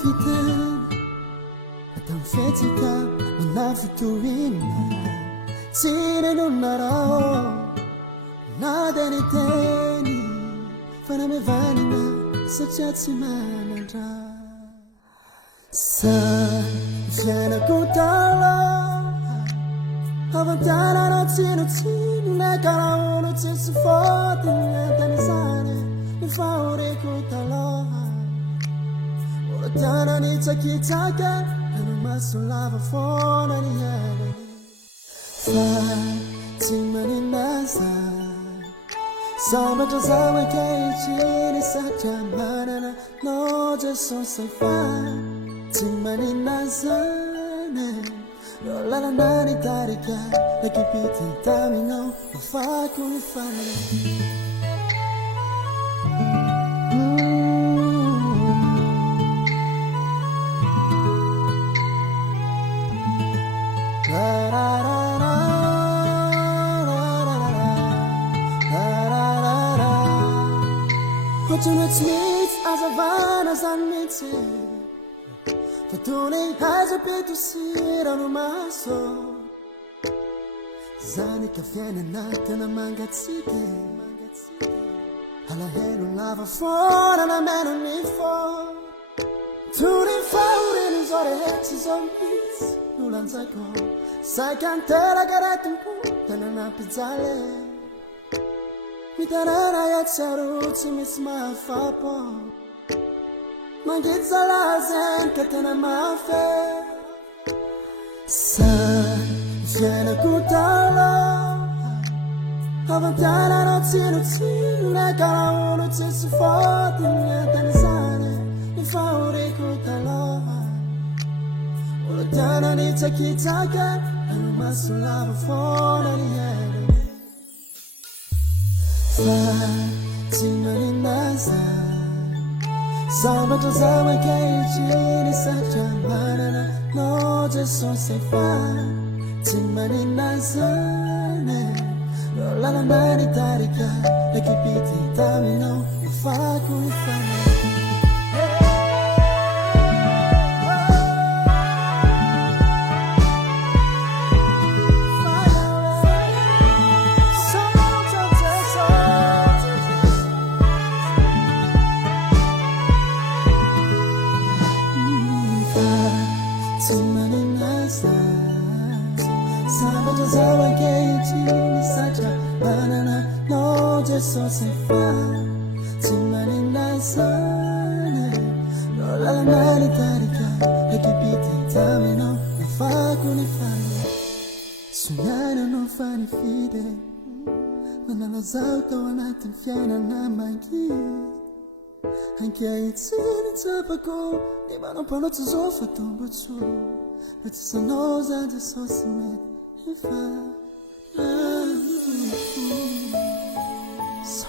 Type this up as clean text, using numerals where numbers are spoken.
fitan atam fetika minafiturina sirenunarao nadeniteni fanamevanina saciatsimanandra sa fianakutala avantanana tsinotsino nakaraono tsisy fotiny antanizany nifahorekutaloha tanani tsakitsaka anomaso lava fonany hanany fa tsy maninasa sambatra zamakaitriny satria manana no jesosy fa tsy maninasana ro lalana ny tarika nakipity taminao mafako ny fanana Fortunately, as a van as I meet it, for doing has a bit to see on my soul. Zanika fiana natana mangatsike, alla helo lava fora na meno ni fo. Tuning forward in his other hexes on peace, Nulanzako, Sakantera Garatunku, Tanana Pizzale. Mitarana yatsaruti misma fapo Mangitza lazen katana mafe sa fiana kutala avantana no tsino nakaraono tsisy fotiny antanizany nifahorekutaloha olotana ny tsakitsaka anomaso lava fonany hanany tsy maninasa sambatra zamakaitriny satria manana no jesosy fa tsy maninasana ro lalana ny tarika nakipity taminao mafako ny fanana So say fine, Timani Nasana, Lola Manitarika, Ekipiti Tamino, the Fakuni Fani, Sunana no funny fide, when I was out on at the Fiana Namaki, and can't see it's up a go, even upon it's over to but so, but it's a nose and a sauce made if I. So